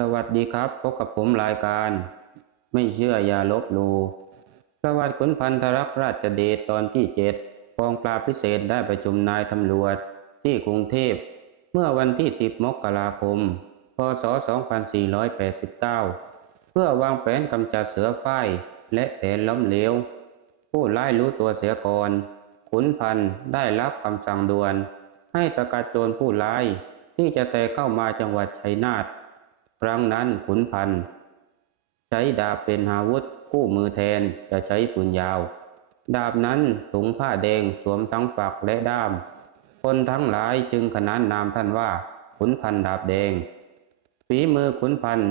สวัสดีครับพบกับผมรายการ ไม่เชื่ออย่าลบลูประวัติขุนพันธรักษ์ราชเดชตอนที่เจ็ดกองปราบพิเศษได้ประชุมนายตำรวจที่กรุงเทพ เมื่อวันที่ 10 มกราคม พศ 2489 เพื่อวางแผนกำจัดเสือฝ้ายและแผนล้มเหลว ผู้ร้ายรู้ตัวเสียก่อนขุนพันธ์ได้รับคำสั่งด่วน ให้สกัดโจรผู้ร้ายที่จะแต่เข้ามาจังหวัดชัยนาท ครั้งนั้นขุนพันธ์ใช้ดาบเป็นอาวุธคู่มือแทนจะใช้ปืนยาว ดาบนั้นถุงผ้าแดงสวมทั้งฝักและด้าม คนทั้งหลายจึงขนานนามท่านว่า ขุนพันธ์ดาบแดงฝีมือขุนพันธ์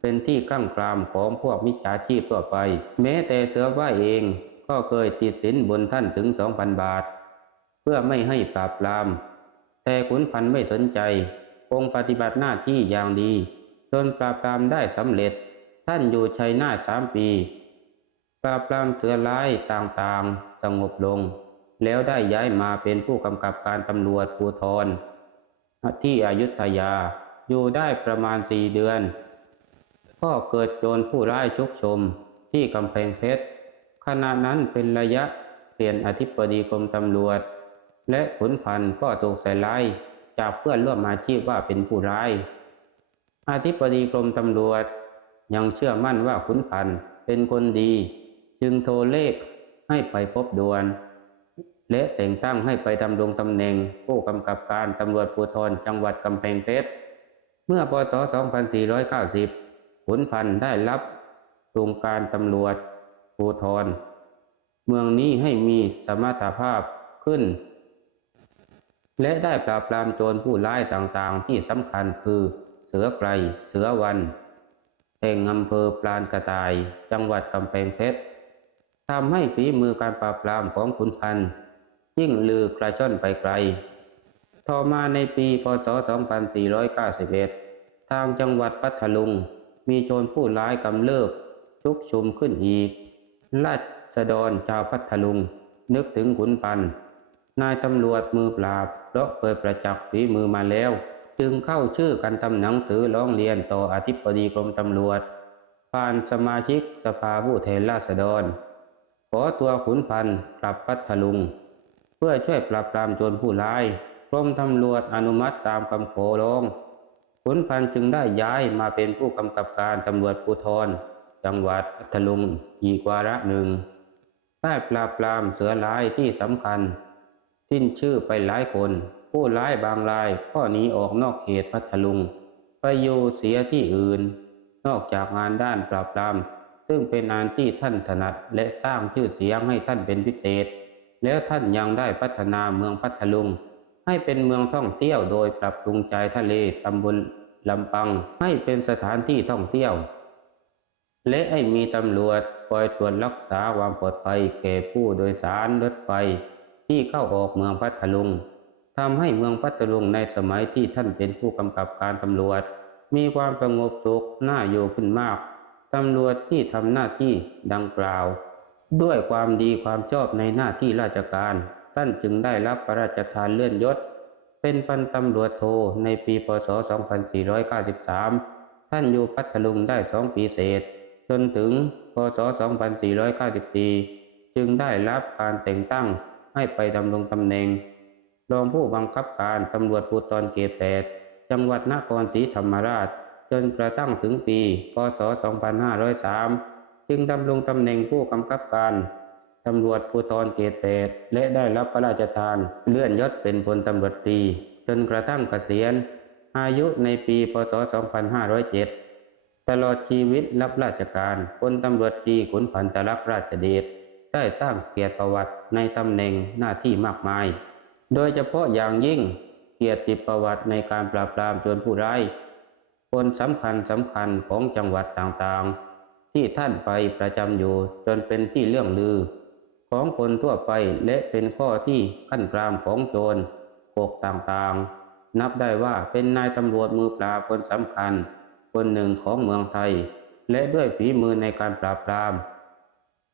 เป็นที่กล้ำกรามของพวกมิจฉาชีพทั่วไป แม้แต่เสือว่าเองก็เคยติดสินบนท่านถึงสองพันบาท เพื่อไม่ให้ปราบปราม แต่ขุนพันธ์ไม่สนใจคงปฏิบัติหน้าที่อย่างดี นปราบปรามได้สำเร็จ ท่านอยู่ชัยนาทสามปี ปราบปรามเสือร้ายต่างๆ สงบลง แล้วได้ย้ายมาเป็นผู้กำกับการตำรวจภูธรที่อยุธยาอยู่ได้ประมาณสี่เดือน ก็เกิดโจรผู้ร้ายชุกชมที่กำแพงเพชรขณะนั้นเป็นระยะเปลี่ยนอธิบดีกรมตำรวจ และขุนพันธ์ก็ถูกใส่ร้ายจากเพื่อนร่วมอาชีพว่าเป็นผู้ร้าย อธิบดีกรมตำรวจ ยังเชื่อมั่นว่าขุนพันธ์เป็นคนดี จึงโทรเลขให้ไปพบด่วน และแต่งตั้งให้ไปดำรงตำแหน่ง ผู้กำกับการตำรวจภูธรจังหวัดกำแพงเพชรเมื่อพศ 2490 ขุนพันธ์ได้รับโครงการตำรวจภูธรเมืองนี้ให้มีสมรรถภาพขึ้น และได้ปราบปรามโจรผู้ร้ายต่างๆ ที่สำคัญคือ สือไกรเสือวันแห่งอำเภอปราณกระต่าย จังหวัดกำแพงเพชรทำให้ฝีมือการปราบปรามของขุนพันธ์ยิ่งลือกระช่อนไปไกล ต่อมาในปีพศ 2491 ทางจังหวัดพัทลุง มีโจรผู้ร้ายกำเริบชุกชุมขึ้นอีก ราษฎรชาวพัทลุง นึกถึงขุนพันธ์นายตำรวจมือปราบเพราะเคยประจักษ์ฝีมือมาแล้ว จึงเข้าชื่อกันทำหนังสือร้องเรียนต่ออธิบดีกรมตำรวจ ผ่านสมาชิกสภาผู้แทนราษฎร ขอตัวขุนพันธ์กลับพัทลุง เพื่อช่วยปราบปรามโจรผู้ร้ายกรมตำรวจอนุมัติตามคำขอร้องขุนพันธ์จึงได้ย้ายมาเป็นผู้กำกับการตำรวจภูธรจังหวัดพัทลุงอีกวาระหนึ่งได้ปราบปรามเสือร้ายที่สำคัญ สิ้นชื่อไปหลายคน ผู้ร้ายบางรายก็หนีออกนอกเขตพัทลุง ไปอยู่เสียที่อื่น นอกจากงานด้านปราบปราม ซึ่งเป็นงานที่ท่านถนัดและสร้างชื่อเสียงให้ท่านเป็นพิเศษ แล้วท่านยังได้พัฒนาเมืองพัทลุง ให้เป็นเมืองท่องเที่ยวโดยปรับปรุงใจทะเลตำบลลำปังให้เป็นสถานที่ท่องเที่ยว และให้มีตำรวจคอยตรวจรักษาความปลอดภัยแก่ผู้โดยสารรถไฟที่เข้าออกเมืองพัทลุง ทำให้เมืองพัทลุงในสมัยที่ท่านเป็นผู้กำกับการตำรวจ มีความสงบสุขน่าอยู่ขึ้นมากตำรวจที่ทำหน้าที่ดังกล่าว ด้วยความดีความชอบในหน้าที่ราชการ ท่านจึงได้รับพระราชทานเลื่อนยศ เป็นพันตำรวจโทในปีพศ 2493 ท่านอยู่พัทลุงได้สองปีเศษ จนถึงพศ 2494 จึงได้รับการแต่งตั้งให้ไปดำรงตำแหน่ง รองผู้บังคับการตำรวจภูธรเขตแปดจังหวัดนครศรีธรรมราช จนกระทั่งถึงปีพศ 2503 จึงดำรงตำแหน่งผู้กำกับการตำรวจภูธรเขตแปดและได้รับพระราชทานเลื่อนยศเป็นพลตำรวจตรีจนกระทั่งเกษียณ อายุในปีพศ 2507 ตลอดชีวิตรับราชการพลตำรวจตรีขุนพันธรักษ์ราชเดชได้สร้างเกียรติประวัติในตำแหน่งหน้าที่มากมาย โดยเฉพาะอย่างยิ่งเกียรติประวัติในการปราบปรามโจรผู้ร้ายคนสำคัญสำคัญของจังหวัดต่างๆ ที่ท่านไปประจำอยู่จนเป็นที่เรื่องลือ ของคนทั่วไปและเป็นข้อที่ขั้นกรามของโจรโกกต่างๆ นับได้ว่าเป็นนายตำรวจมือปราบคนสำคัญ คนหนึ่งของเมืองไทย และด้วยฝีมือในการปราบปราม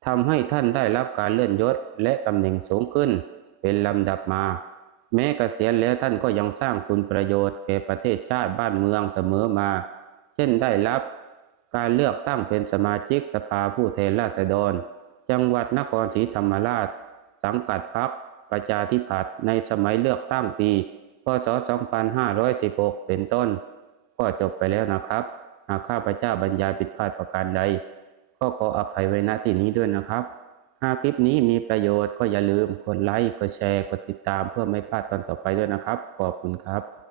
ทำให้ท่านได้รับการเลื่อนยศและตำแหน่งสูงขึ้น เป็นลำดับมา แม้เกษียณแล้วท่านก็ยังสร้างคุณประโยชน์แก่ประเทศชาติบ้านเมืองเสมอมา เช่นได้รับการเลือกตั้งเป็นสมาชิกสภาผู้แทนราษฎร จังหวัดนครศรีธรรมราช สังกัดพรรคประชาธิปัตย์ในสมัยเลือกตั้งปี พศ 2516 เป็นต้น ก็จบไปแล้วนะครับ หากข้าพเจ้าบรรยายผิดพลาดประการใด ก็ขออภัยไว้ณที่นี้ด้วยนะครับ หากคลิปนี้มีประโยชน์ก็อย่าลืมกดไลค์ กดแชร์ กดติดตามเพื่อไม่พลาดตอนต่อไปด้วยนะครับ ขอบคุณครับ